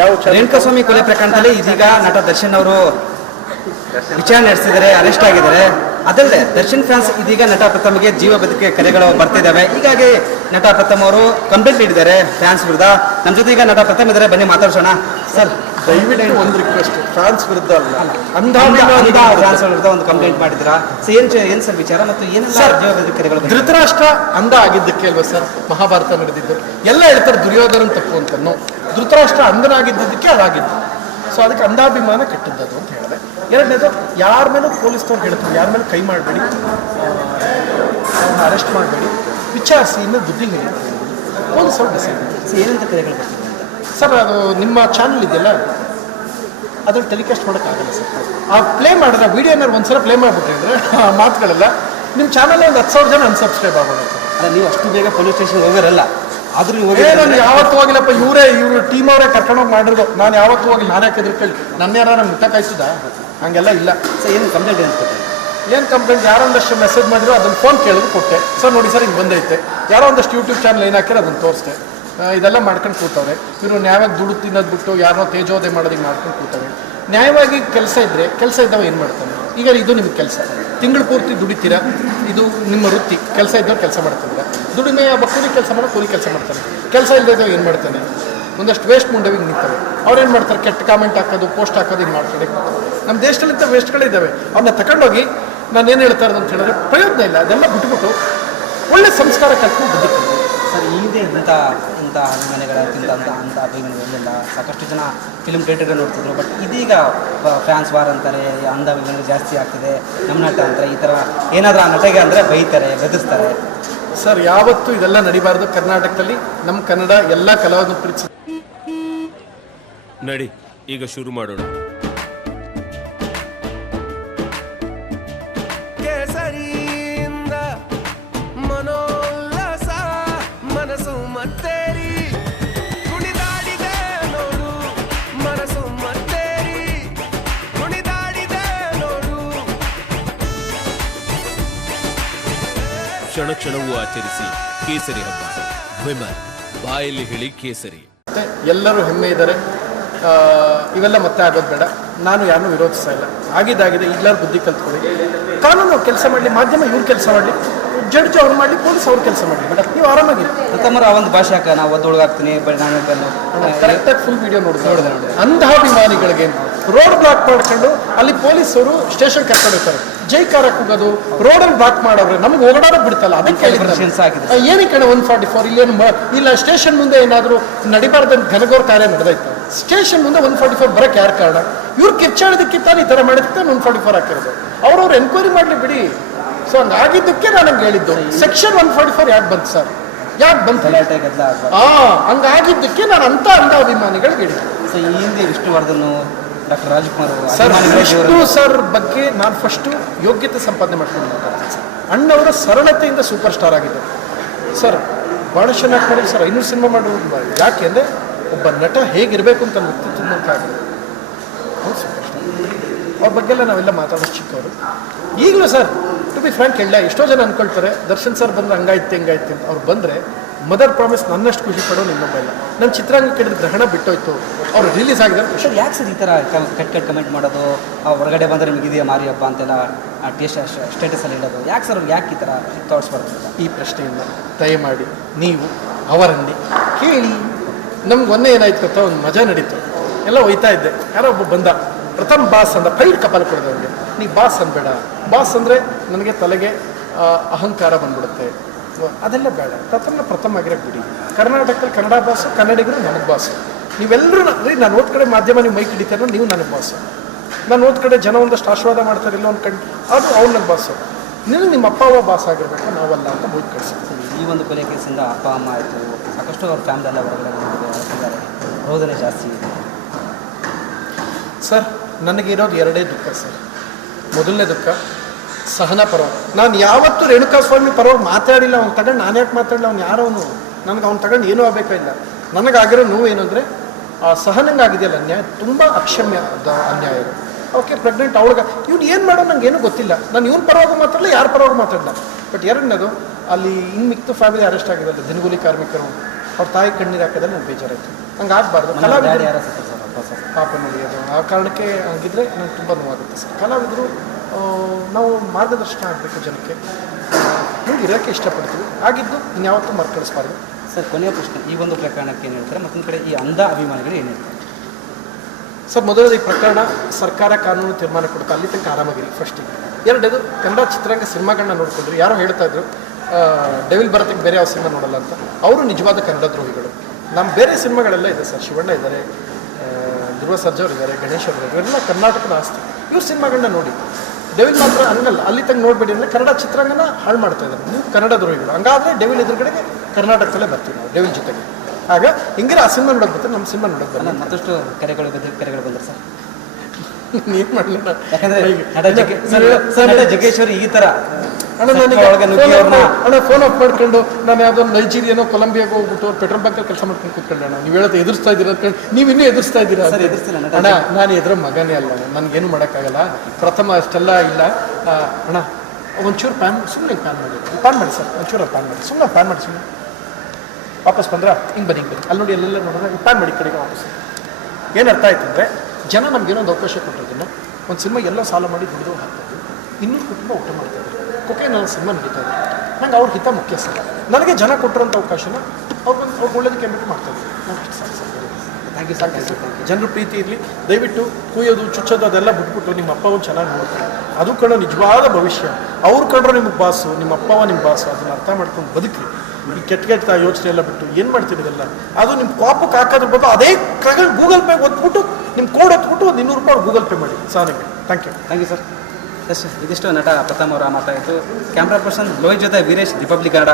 ಯಾವ ರೇಣುಕಾಸ್ವಾಮಿ ಕೊಲೆ ಪ್ರಕರಣದಲ್ಲಿ ಇದೀಗ ನಟ ದರ್ಶನ್ ಅವರು ವಿಚಾರಣೆ ನಡೆಸಿದ್ದಾರೆ, ಅರೆಸ್ಟ್ ಆಗಿದ್ದಾರೆ. ಅದಲ್ಲದೆ ದರ್ಶನ್ ಫ್ಯಾನ್ಸ್ ಇದೀಗ ನಟ ಪ್ರಥಮ್ಗೆ ಜೀವ ಬದುಕಿಗೆ ಕರೆಗಳು ಬರ್ತಿದ್ದಾವೆ. ಹೀಗಾಗಿ ನಟ ಪ್ರಥಮ್ ಅವರು ಕಂಪ್ಲೇಂಟ್ ನೀಡಿದ್ದಾರೆ ಫ್ಯಾನ್ಸ್ ವಿರುದ್ಧ. ನಮ್ಮ ಜೊತೆ ಈಗ ನಟ ಪ್ರಥಮ್ ಇದ್ದಾರೆ, ಬನ್ನಿ ಮಾತಾಡ್ಸೋಣ. ಸರ್, ದಯವಿಟ್ಟು ಒಂದು ರಿಕ್ವೆಸ್ಟ್, ಫ್ಯಾನ್ಸ್ ವಿರುದ್ಧ ಅಲ್ಲ, ಫ್ಯಾನ್ಸ್ ವಿರುದ್ಧ ಒಂದು ಕಂಪ್ಲೇಂಟ್ ಮಾಡಿದ್ದೀರಾ. ಸೊ ಏನ್ ಸರ್ ವಿಚಾರ ಮತ್ತು ಏನೆಲ್ಲ ಜೀವ ಬದುಕಿಗೆ ಕರೆಗಳು? ಧೃತರಾಷ್ಟ್ರ ಅಂಧ ಆಗಿದ್ದಕ್ಕೆ ಅಲ್ವಾ ಸರ್ ಮಹಾಭಾರತ ನಡೆದಿದ್ದು? ಎಲ್ಲ ಹೇಳ್ತಾರೆ ದುರ್ಯೋಧನ ತಪ್ಪು ಅಂತನೋ, ಧೃತರಾಷ್ಟ್ರ ಅಂಧನಾಗಿದ್ದಕ್ಕೆ ಅದಾಗಿದ್ದು. ಸೊ ಅದಕ್ಕೆ ಅಂಧಾಭಿಮಾನ ಕೆಟ್ಟದ್ದು ಅಂತ ಹೇಳಿದೆ. ಎರಡನೇದು, ಯಾರ ಮೇಲೂ ಪೊಲೀಸ್ನವ್ರು ಹೇಳ್ತಾರೆ ಯಾರ ಮೇಲೆ ಕೈ ಮಾಡಬೇಡಿ, ಅವ್ರನ್ನ ಅರೆಸ್ಟ್ ಮಾಡಬೇಡಿ, ವಿಚಾರಿಸಿ ಇನ್ನೂ ಬುದ್ಧಿ ಹೇಳಿ ಪೊಲೀಸವ್ರು ಡಿಸೈಡ್ ಮಾಡಿ. ಸೊ ಏನಂತ ಕರೆಗಳು ಬರ್ತಿದೆ ಸರ್? ಅದು ನಿಮ್ಮ ಚಾನಲ್ ಇದೆಯಲ್ಲ, ಅದ್ರಲ್ಲಿ ಟೆಲಿಕಾಸ್ಟ್ ಮಾಡೋಕ್ಕಾಗಲ್ಲ ಸರ್. ಆ ಪ್ಲೇ ಮಾಡಿದ್ರೆ ವೀಡಿಯೋನ ಒಂದ್ಸಲ ಪ್ಲೇ ಮಾಡಿಬಿಟ್ರಿ ಅಂದರೆ ಮಾತುಗಳೆಲ್ಲ ನಿಮ್ಮ ಚಾನಲ್ ಒಂದು 10,000 ಜನ ಅನ್ಸಬ್ಸ್ಕ್ರೈಬ್ ಆಗೋದು. ಅಲ್ಲ, ನೀವು ಅಷ್ಟು ಬೇಗ ಪೊಲೀಸ್ ಸ್ಟೇಷನ್ ಹೋಗಿರಲ್ಲ, ಆದ್ರೂ ನಾನು ಯಾವತ್ತೂ ಹೋಗಿಲ್ಲಪ್ಪ. ಇವರು ಟೀಮ್ ಅವರೇ ಕರ್ಕೊಂಡೋಗಿ ಮಾಡಿರೋದು. ನಾನು ಯಾವತ್ತೂ ಹೋಗಿ ನಾನೇ ಹೆದರ್ಕೊಳ್ಳಿ ನನ್ನ ಯಾರು ನಂಗೆ ಮುಟ್ಟಕ್ಕಾಯ್ತದ? ಹಂಗೆಲ್ಲ ಇಲ್ಲ. ಸೊ ಏನು ಕಂಪ್ಲೇಂಟ್ ಏನು ಕಂಪ್ಲೇಂಟ್? ಯಾರೋ ಒಂದಷ್ಟು ಮೆಸೇಜ್ ಮಾಡಿದ್ರು, ಅದನ್ನು ಫೋನ್ ಕೇಳಿದ್ರು ಕೊಟ್ಟೆ. ಸರ್ ನೋಡಿ ಸರ್ ಹಿಂಗೆ ಬಂದೈತೆ, ಯಾರೋ ಒಂದಷ್ಟು ಯೂಟ್ಯೂಬ್ ಚಾನಲ್ ಏನು ಹಾಕಿರೋ ಅದನ್ನು ತೋರಿಸ್ದೆ. ಇದೆಲ್ಲ ಮಾಡ್ಕೊಂಡು ಕೂತವ್ರೆ ಇವರು. ನ್ಯಾಯವಾಗಿ ದುಡ್ಡು ತಿನ್ನೋದು ಬಿಟ್ಟು ಯಾರೋ ತೇಜೋದೆ ಮಾಡೋದು ಹಿಂಗೆ ಮಾಡ್ಕೊಂಡು ಕೂತವ್ರೆ. ನ್ಯಾಯವಾಗಿ ಕೆಲಸ ಇದ್ದರೆ, ಕೆಲಸ ಇದ್ದವ ಏನು ಮಾಡ್ತಾನೆ? ಈಗ ಇದು ನಿಮ್ಗೆ ಕೆಲಸ, ತಿಂಗಳು ಪೂರ್ತಿ ದುಡಿತೀರಾ, ಇದು ನಿಮ್ಮ ವೃತ್ತಿ. ಕೆಲಸ ಇದ್ದವ್ರು ಕೆಲಸ ಮಾಡ್ತಿದ್ದೀರಾ, ದುಡಿಮೆ ಕೂಲಿ ಕೆಲಸ ಮಾಡೋ ಕೂಲಿ ಕೆಲಸ ಮಾಡ್ತಾನೆ. ಕೆಲಸ ಇಲ್ಲದೆ ಏನು ಮಾಡ್ತಾನೆ? ಒಂದಷ್ಟು ವೇಸ್ಟ್ ಮುಂಡವಿಗೆ ನಿಂತವೆ. ಅವ್ರೇನು ಮಾಡ್ತಾರೆ? ಕೆಟ್ಟ ಕಾಮೆಂಟ್ ಹಾಕೋದು, ಪೋಸ್ಟ್ ಹಾಕೋದು, ಹಿಂಗೆ ಮಾಡ್ತಾರೆ. ನಮ್ಮ ದೇಶದಲ್ಲಿಂಥ ವೇಸ್ಟ್ಗಳಿದ್ದಾವೆ. ಅವನ್ನ ತಗೊಂಡೋಗಿ ನಾನು ಏನು ಹೇಳ್ತಾ ಇರೋದು ಅಂತ ಹೇಳಿದ್ರೆ ಪ್ರಯೋಜನ ಇಲ್ಲ. ಅದೆಲ್ಲ ಬಿಟ್ಬಿಟ್ಟು ಒಳ್ಳೆ ಸಂಸ್ಕಾರ ಕಲ್ತ್ಕೊಂಡು ಬದುಕಬೇಕು ಸರ್. ಹಿಂದೆ ಇಂಥ ಅಭಿಮಾನಿಗಳಿಂದ ಅಂಥ ಅಭಿಮಾನಿಗಳಿಂದ ಸಾಕಷ್ಟು ಜನ ಫಿಲ್ಮ್ ಥಿಯೇಟರ್ಗೆ ನೋಡ್ತಿದ್ರು. ಬಟ್ ಇದೀಗ ಫ್ಯಾನ್ಸ್ ವಾರ್ ಅಂತಾರೆ, ಅಂಧ ಅಭಿಮಾನಿಗಳು ಜಾಸ್ತಿ ಆಗ್ತಿದೆ, ನಮ್ಮ ನಟ ಅಂತಾರೆ. ಈ ಥರ ಏನಾದರೂ ಆ ನಟಗೆ ಅಂದರೆ ಬೈತಾರೆ, ಬೆದರಿಸ್ತಾರೆ. ಸರ್, ಯಾವತ್ತೂ ಇದೆಲ್ಲ ನಡಿಬಾರ್ದು. ಕರ್ನಾಟಕದಲ್ಲಿ ನಮ್ಮ ಕನ್ನಡ ಎಲ್ಲ ಕಲಾವಿದರನ್ನು ಪ್ರೀತಿಸಿ ನಡಿ. ಈಗ ಶುರು ಮಾಡೋಣ. ಕೇಸರಿಯಿಂದ ಮನೋಲ್ಲಾಸ ಮನಸ್ಸು ಮತ್ತೇರಿ ಕುಣಿದಾಡಿದೆ ನೋಡು, ಮನಸ್ಸು ಮತ್ತೇರಿ ಕುಣಿದಾಡಿದೆ ನೋಡು. ಕ್ಷಣ ಕ್ಷಣವೂ ಆಚರಿಸಿ ಕೇಸರಿ ಹಬ್ಬ. ವಿಮಲ್ ಬಾಯಲ್ಲಿ ಹೇಳಿ ಕೇಸರಿ. ಎಲ್ಲರೂ ಹೆಮ್ಮೆ ಇದ್ದಾರೆ. ಇವೆಲ್ಲ ಮತ್ತೆ ಆಗೋದು ಬೇಡ. ನಾನು ಯಾರನ್ನೂ ವಿರೋಧಿಸ್ತಾ ಇಲ್ಲ. ಆಗಿದ್ದಾಗಿದೆ. ಈಗಲಾರು ಬುದ್ಧಿ ಕಲ್ತ್ಕೊಳ್ಳಿ. ಕಾನೂನು ಕೆಲಸ ಮಾಡಲಿ, ಮಾಧ್ಯಮ ಇವ್ರು ಕೆಲಸ ಮಾಡಲಿ, ಜಡ್ಜ್ ಅವ್ರು ಮಾಡಲಿ, ಪೊಲೀಸ್ ಅವ್ರು ಕೆಲಸ ಮಾಡಲಿ. ಬೇಡ, ನೀವು ಆರಾಮಾಗಿ ಪ್ರಥಮರ ಆ ಒಂದು ಭಾಷೆ ಹಾಕ ನಾವು ಒದ್ದೊಳಗಾಗ್ತೀನಿ. ನಾನು ಕರೆಕ್ಟಾಗಿ ಫುಲ್ ವಿಡಿಯೋ ನೋಡಿದೆ. ಅಂಧಾಭಿಮಾನಿಗಳಿಗೆ ರೋಡ್ ಬ್ಲಾಕ್ ಮಾಡ್ಕೊಂಡು ಅಲ್ಲಿ ಪೊಲೀಸರು ಸ್ಟೇಷನ್ ಕರ್ಕೊಂಡು ಹೋಗ್ತಾರೆ. ಜೈಕಾರ ಕೂಗೋದು, ರೋಡಲ್ಲಿ ಬ್ಲಾಕ್ ಮಾಡೋದ್ರೆ ನಮ್ಗೆ ಓಡಾಡೋಕೆ ಬಿಡ್ತಲ್ಲ. ಅದಕ್ಕೆ ಏನಕ್ಕೆ 144 ಇಲ್ಲೇನು ಇಲ್ಲ? ಸ್ಟೇಷನ್ ಮುಂದೆ ಏನಾದರೂ ನಡಿಬಾರ್ದಂತ ಘನಘೋರ ಕಾರ್ಯ ನಡೆದೈತೆ. ಸ್ಟೇಷನ್ ಮುಂದೆ 144 ಬರೋಕ್ಕೆ ಯಾರು ಕಾರಣ? ಇವ್ರು ಕಿಚ್ಚಾಡೋದಕ್ಕಿಂತ ಈ ಥರ ಮಾಡಿದ್ದಕ್ಕೆ 144 ಹಾಕಿರೋದು. ಅವ್ರವ್ರು ಎನ್ಕ್ವೈರಿ ಮಾಡಲಿ ಬಿಡಿ. ಸೊ ಹಂಗಾಗಿದ್ದಕ್ಕೆ ನಾನು ಹಂಗೆ ಹೇಳಿದ್ದು. ಸೆಕ್ಷನ್ 144 ಯಾಕೆ ಬಂತು ಸರ್? ಯಾಕೆ ಬಂತು? ಹಂಗಾಗಿದ್ದಕ್ಕೆ ನಾನು ಅಂಧ ಅಭಿಮಾನಿಗಳಿಗೆ ಹೇಳಿದ್ದೆ. ಸೊ ಈ ಹಿಂದೆ Vishnuvardhan, doctor Rajkumar sir, Vishnu sir ಬಗ್ಗೆ ನಾನು ಫಸ್ಟು ಯೋಗ್ಯತೆ ಸಂಪಾದನೆ ಮಾಡ್ಕೊಂಡು ಮಾತಾಡ್ತೀನಿ ಸರ್. ಅಣ್ಣವರ ಸರಳತೆಯಿಂದ ಸೂಪರ್ ಸ್ಟಾರ್ ಆಗಿದ್ದಾರೆ ಸರ್. ಭಾಳ ಚೆನ್ನಾಗಿ ಮಾಡಿ ಸರ್. 500 ಸಿನಿಮಾ ಮಾಡೋದು ಯಾಕೆ ಅಂದರೆ ಒಬ್ಬ ನಟ ಹೇಗಿರಬೇಕು ಅಂತ ವ್ಯಕ್ತಿತ್ವ ಅಂತ ಆಗಿದೆ. ಅವ್ರು ಸೂಪರ್ ಸ್ಟಾರ್. ಅವ್ರ ಬಗ್ಗೆಲ್ಲ ನಾವೆಲ್ಲ ಮಾತಾಡೋದು ಚಿಕ್ಕವರು. ಈಗಲೂ ಸರ್, ಟು ಬಿ ಫ್ರ್ಯಾಂಕ್ ಹೇಳ, ಎಷ್ಟೋ ಜನ ಅಂದ್ಕೊಳ್ತಾರೆ ದರ್ಶನ್ ಸರ್ ಬಂದರೆ ಹಂಗಾಯ್ತು ಹೆಂಗಾಯ್ತು ಅಂತ. ಅವ್ರು ಬಂದರೆ ಮದರ್ ಪ್ರಾಮಿಸ್ ನನ್ನಷ್ಟು ಖುಷಿ ಪಡೋ ಇನ್ನೊಬ್ಬ ಇಲ್ಲ. ನನ್ನ ಚಿತ್ರಾಂಗ ಕೇಳಿದ್ರೆ ಗ್ರಹಣ ಬಿಟ್ಟೋಯ್ತು, ಅವ್ರು ರಿಲೀಸ್ ಆಗಿದ್ದಾರೆ. ಸರ್, ಯಾಕೆ ಸರ್ ಈ ಥರ ಕಟ್ ಕಮೆಂಟ್ ಮಾಡೋದು? ಹೊರಗಡೆ ಬಂದರೆ ನಿಮಗೆ ಇದೆಯಾ ಮಾರಿ ಹಬ್ಬ ಅಂತೆಲ್ಲ ಸ್ಟೇಟಸಲ್ಲಿ ಇಡೋದು ಯಾಕೆ ಸರ್? ಯಾಕೆ ಈ ಥರ ಥಾಟ್ಸ್ ಬರ್ತದೆ? ಈ ಪ್ರಶ್ನೆಯಿಂದ ದಯಮಾಡಿ ನೀವು ಅವರಲ್ಲಿ ಕೇಳಿ. ನಮ್ಗೆ ಒಂದೇ ಏನಾಯ್ತು ಗೊತ್ತಾ, ಒಂದು ಮಜಾ ನಡೀತು. ಎಲ್ಲ ಒಯ್ತಾ ಇದ್ದೆ, ಯಾರೋ ಒಬ್ಬ ಬಂದ, ಪ್ರಥಮ್ ಬಾಸ್ ಅಂದ. ಫೈಲ್ ಕಪಾಲ ಕೊಡೋದು ಅವ್ರಿಗೆ. ನೀ ಬಾಸ್ ಅನ್ಬೇಡ. ಬಾಸ್ ಅಂದರೆ ನನಗೆ ತಲೆಗೆ ಅಹಂಕಾರ ಬಂದ್ಬಿಡುತ್ತೆ. ಅದೆಲ್ಲ ಬೇಡ. ಪ್ರಥಮ ಆಗಿರೋ ಬಿಡಿ. ಕರ್ನಾಟಕದಲ್ಲಿ ಕನ್ನಡ ಬಾಸು, ಕನ್ನಡಿಗರು ನನಗೆ ಬಾಸು. ನೀವೆಲ್ಲರೂ ನಾನು ಓದ್ ಕಡೆ ಮಾಧ್ಯಮ ನೀವು ಮೈಕ್ ಹಿಡಿತಾರೋ ನೀವು ನನಗೆ ಬಾಸು. ನಾನು ಓದ್ ಕಡೆ ಜನ ಒಂದಷ್ಟು ಆಶೀರ್ವಾದ ಮಾಡ್ತಾರಿಲ್ಲ ಒಂದು ಕಡೆ, ಅದು ಅವ್ರು ನನ್ನ ಬಾಸು. ನೀವು ನಿಮ್ಮ ಅಪ್ಪ ಅವ್ವ ಬಾಸ್ ಆಗಿರ್ಬೇಕು, ನಾವಲ್ಲ ಅಂತ ಬೈಕ್ ಕಳಿಸ್ತೀವಿ. ಈ ಒಂದು ಕೊಲೆ ಕೇಸಿಂದ ಅಪ್ಪ ಅಮ್ಮ ಆಯಿತು, ಸಾಕಷ್ಟು ಅವ್ರ ಫ್ಯಾಮಿಲಿ ಎಲ್ಲ ಹೊರಗಡೆ ಬಂದಿದ್ದಾರೆ, ರೋದನೆ ಜಾಸ್ತಿ ಇದೆ ಸರ್. ನನಗಿರೋದು ಎರಡೇ ದುಃಖ ಸರ್. ಮೊದಲನೇ ದುಃಖ ಸಹನ ಪರವಾಗಿ. ನಾನು ಯಾವತ್ತೂ ರೇಣುಕಾಸ್ವಾಮಿ ಪರವಾಗಿ ಮಾತಾಡಿಲ್ಲ. ಅವ್ನು ತಗೊಂಡು ನಾನು ಯಾಕೆ ಮಾತಾಡಲಿಲ್ಲ? ಅವ್ನು ಯಾರವನು? ನನಗೆ ಅವ್ನು ತಗೊಂಡು ಏನೂ ಆಗಬೇಕಾಗಿಲ್ಲ. ನನಗಾಗಿರೋ ನೋವು ಏನಂದರೆ ಆ ಸಹನಂಗೆ ಆಗಿದೆಯಲ್ಲ ಅನ್ಯಾಯ, ತುಂಬ ಅಕ್ಷಮ್ಯ ಅನ್ಯಾಯ. ಓಕೆ, ಪ್ರೆಗ್ನೆಂಟ್ ಅವಳಿಗೆ ಇವ್ನು ಏನು ಮಾಡೋ ನಂಗೆ ಏನೂ ಗೊತ್ತಿಲ್ಲ. ನಾನು ಇವ್ನ ಪರವಾಗಿ ಮಾತಾಡಲ್ಲ, ಯಾರ ಪರವಾಗಿ ಮಾತಾಡಲ್ಲ. ಬಟ್ ಎರಡನೇದು ಅಲ್ಲಿ ಇನ್ನು ಮಿಕ್ತು ಫ್ಯಾಮಿಲಿ ಅರೆಸ್ಟ್ ಆಗಿರಲ್ಲ, ದಿನಗೂಲಿ ಕಾರ್ಮಿಕರು, ಅವ್ರ ತಾಯಿ ಕಣ್ಣೀರು ಹಾಕೋದಲ್ಲಿ ನನಗೆ ಬೇಜಾರಾಯಿತು. ಹಂಗೆ ಆಗಬಾರ್ದು. ಡ್ಯಾಡಿ ಕಲಾವಿದರು ಯಾರೋ ಸರ್ ಅಪ್ಪ ಸರ್. ಪಾಪ ನಡೆಯೋದು ಆ ಕಾರಣಕ್ಕೆ ಹಂಗಿದ್ರೆ ನಂಗೆ ತುಂಬ ನೋವಾಗುತ್ತೆ ಸರ್. ಕಲಾವಿದರು ನಾವು ಮಾರ್ಗದರ್ಶನ ಆಗಬೇಕು ಜನಕ್ಕೆ, ಹಿಂಗೆ ಇರೋಕ್ಕೆ ಇಷ್ಟಪಡ್ತೀವಿ, ಆಗಿದ್ದು ಇನ್ಯಾವತ್ತೂ ಮರುಕಳಿಸ್ಬಾರ್ದು. ಸರ್ ಕೊನೆಯ ಪ್ರಶ್ನೆ, ಈ ಒಂದು ಪ್ರಕರಣಕ್ಕೆ ಏನು ಹೇಳ್ತಾರೆ, ಮತ್ತೊಂದು ಕಡೆ ಈ ಅಂಧ ಅಭಿಮಾನಿಗಳು ಏನು ಹೇಳ್ತಾರೆ? ಸರ್ ಮೊದಲನೇದು ಈ ಪ್ರಕರಣ ಸರ್ಕಾರ ಕಾನೂನು ತೀರ್ಮಾನ ಕೊಡುತ್ತೆ, ಅಲ್ಲಿ ತನಕ ಆರಾಮಾಗಿರಿ ಫಸ್ಟಿಗೆ. ಎರಡನೇದು ಕನ್ನಡ ಚಿತ್ರರಂಗ ಸಿನಿಮಾಗಳನ್ನ ನೋಡ್ಕೊಂಡ್ರಿ, ಯಾರೋ ಹೇಳ್ತಾ ಇದ್ರು ಡೆವಿಲ್ ಬರತ್ತಿಗೆ ಬೇರೆ ಯಾವ ಸಿನಿಮಾ ನೋಡಲ್ಲ ಅಂತ. ಅವರು ನಿಜವಾದ ಕನ್ನಡ ದ್ರೋಹಿಗಳು. ನಮ್ಮ ಬೇರೆ ಸಿನಿಮಾಗಳೆಲ್ಲ ಇದೆ ಸರ್, ಶಿವಣ್ಣ ಇದ್ದಾರೆ, ಧ್ರುವ ಸರ್ಜಾ ಅವರು ಇದ್ದಾರೆ, ಗಣೇಶ್ ಅವರು ಇದ್ದಾರೆ, ಇವರೆಲ್ಲ ಕರ್ನಾಟಕದ ಆಸ್ತಿ. ಇವ್ರ ಸಿನಿಮಾಗಳನ್ನ ನೋಡಿ, ಡೆವಿಲ್ ಮಾತ್ರ ಹಂಗಲ್ಲ, ಅಲ್ಲಿ ತನಕ ನೋಡಬೇಡಿ ಅಂದರೆ ಕನ್ನಡ ಚಿತ್ರರಂಗನ ಹಾಳು ಮಾಡ್ತಾ ಇದ್ದಾರೆ. ನೀವು ಕನ್ನಡ ದ್ರೋಹಿಗಳು. ಹಂಗಾದರೆ ಡೆವಿಲ್ ಎದುರುಗಡೆಗೆ ಕರ್ನಾಟಕದಲ್ಲೇ ಬರ್ತೀವಿ ನಾವು ಡೆವಿಲ್ ಜೊತೆಗೆ. ಆಗ ಹಿಂಗಿರ ಆ ಸಿನಿಮಾ ನೋಡೋಕೆ ಬರ್ತಾರೆ, ನಮ್ಮ ಸಿನಿಮಾ ನೋಡೋಕೆ ಅಲ್ಲ, ಬರಲ್ಲ. ಮತ್ತಷ್ಟು ಕರೆಗಳು ಬಂದರು ಸರ್. ಏನು ಮಾಡಲಿ ಯಾಕಂದ್ರೆ ನಟ ಜಗ್ಗೇಶ್ವರ್ ಈ ತರ ಅಣ್ಣ ಫೋನ್ ಆಫ್ ಮಾಡ್ಕೊಂಡು ನಾನು ಯಾವುದೋ ನೈಜೀರಿಯಾನೋ ಕೊಲಂಬಿಯಾಗೋ ಹೋಗ್ಬಿಟ್ಟು ಪೆಟ್ರೋಲ್ ಬಂಕಲ್ಲಿ ಕೆಲಸ ಮಾಡ್ಕೊಂಡು ಕೂತ್ಕೊಂಡೆ. ಅಣ್ಣ ನೀವು ಹೇಳೋದು ಎದುರಿಸ್ತಾ ಇದ್ದೀರಾ ಅಂದ್ಕೊಂಡು ನೀವು ಇನ್ನೂ ಎದುರಿಸ್ತಾ ಇದ್ದೀರಾ ಸರ್, ಎದುರಿಸ್ತಿಲ್ಲ ನಟ. ಅಣ್ಣ, ನಾನು ಎದುರ ಮಗನೇ ಅಲ್ಲ, ನನಗೇನು ಮಾಡೋಕ್ಕಾಗಲ್ಲ. ಪ್ರಥಮ ಅಷ್ಟೆಲ್ಲ ಇಲ್ಲ ಅಣ್ಣ. ಒಂಚೂರು ಸುಮ್ಮನೆ ಪ್ಯಾನ್ ಮಾಡಿ ಸರ್, ಒಂಚೂರು ಪ್ಯಾನ್ ಮಾಡಿ, ಸುಮ್ಮನೆ ಪ್ಯಾನ್ ಮಾಡಿ, ಸುಮ್ಮನೆ ವಾಪಸ್ ಬಂದ್ರೆ ಹಿಂಗೆ ಬನ್ನಿ ಅಲ್ಲಿ ನೋಡಿ, ಎಲ್ಲೆಲ್ಲ ನೋಡಿದ್ರೆ ಪ್ಯಾನ್ ಮಾಡಿ ಕಡೆಗೆ ವಾಪಸ್. ಏನು ಅರ್ಥ ಆಯ್ತು ಅಂದರೆ, ಜನ ನಮಗೇನೊಂದು ಅವಕಾಶ ಕೊಟ್ಟಿರೋದನ್ನು ಒಂದು ಸಿನಿಮಾ ಎಲ್ಲ ಸಾಲ ಮಾಡಿ ದುಡಿದು ಹಾಕ್ತಾಯಿದ್ರು, ಇನ್ನೂರು ಕುಟುಂಬ ಊಟ ಮಾಡ್ತಾಯಿದ್ರು, ಕೊಕೆನಲ್ಲಿ ಸಿನಿಮಾ ನಡೀತಾ ಇದೆ. ನಂಗೆ ಅವ್ರ ಹಿತ ಮುಖ್ಯ ಸರ್. ನನಗೆ ಜನ ಕೊಟ್ಟಿರೋಂಥ ಅವಕಾಶನ ಅವ್ರಿಗೆ ಒಳ್ಳೇದಕ್ಕೆ ಅಂದ್ಬಿಟ್ಟು ಮಾಡ್ತಾಯಿದ್ರು. ನಾನು ಸಾಕು ಸರ್. Thank you sir. ಜನರು ಪ್ರೀತಿ ಇರಲಿ, ದಯವಿಟ್ಟು ಕೂಯೋದು ಚುಚ್ಚೋದು ಅದೆಲ್ಲ ಬಿಟ್ಬಿಟ್ಟು ನಿಮ್ಮ ಅಪ್ಪವನ್ನು ಚೆನ್ನಾಗಿ ನೋಡ್ತಾರೆ. ಅದು ಕಣೋ ನಿಜವಾದ ಭವಿಷ್ಯ. ಅವ್ರು ಕಂಡ್ರೆ ನಿಮಗೆ ಬಾಸು, ನಿಮ್ಮ ಅಪ್ಪವ ನಿಮ್ಮ ಬಾಸು. ಅದನ್ನು ಅರ್ಥ ಮಾಡ್ಕೊಂಡು ಬದುಕ್ರಿ. ಈ ಕೆಟ್ಟ ಯೋಚನೆ ಎಲ್ಲ ಬಿಟ್ಟು ಏನು ಮಾಡ್ತೀರಿ ಇದೆಲ್ಲ. ಅದು ನಿಮ್ಮ ಕಾಪಕ್ಕೆ ಹಾಕೋದ್ರ ಬದಲು ಅದೇ ಗೂಗಲ್ ಪೇ ಒತ್ಬಿಟ್ಟು ನಿಮ್ಮ ಕೋಡ್ ಹೊತ್ಬಿಟ್ಟು ಒಂದು 200 ರೂಪಾಯಿ ಗೂಗಲ್ ಪೇ ಮಾಡಿ ಸಾರಿಗೆ. Thank you sir. ಇದಿಷ್ಟು ನಟ ಪ್ರಥಮ್ ಅವರ ಮಾತಾಯಿತು. ಕ್ಯಾಮ್ರಾ ಪರ್ಸನ್ ಲೋಹಿತ್ ಜೊತೆ ವೀರೇಶ್, ರಿಪಬ್ಲಿಕ್ ಕನ್ನಡ.